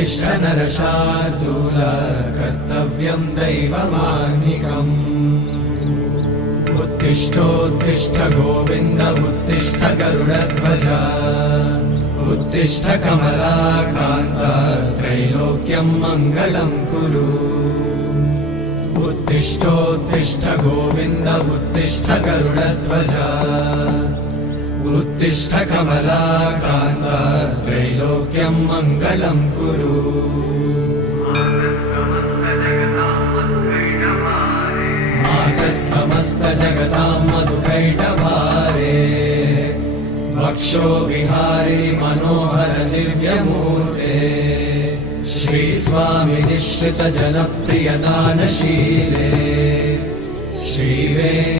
उत्तिष्ठ नरशार्दूल कर्तव्यं दैवमाह्निकम् उत्तिष्ठोत्तिष्ठ गोविन्द उत्तिष्ठ गरुडध्वज उत्तिष्ठ कमलाकान्त त्रैलोक्यं मङ्गलं कुरु उत्तिष्ठोत्तिष्ठ गोविन्द उत्तिष्ठ गरुडध्वज उत्तिष्ठ कमलाकान्त त्रैलोक्यं मङ्गलं कुरु मातः समस्त जगतां मधुकैटभारे वक्षो विहारिणि मनोहर दिव्यमूर्ते श्री स्वामी निश्रित जनप्रिय दानशीले श्री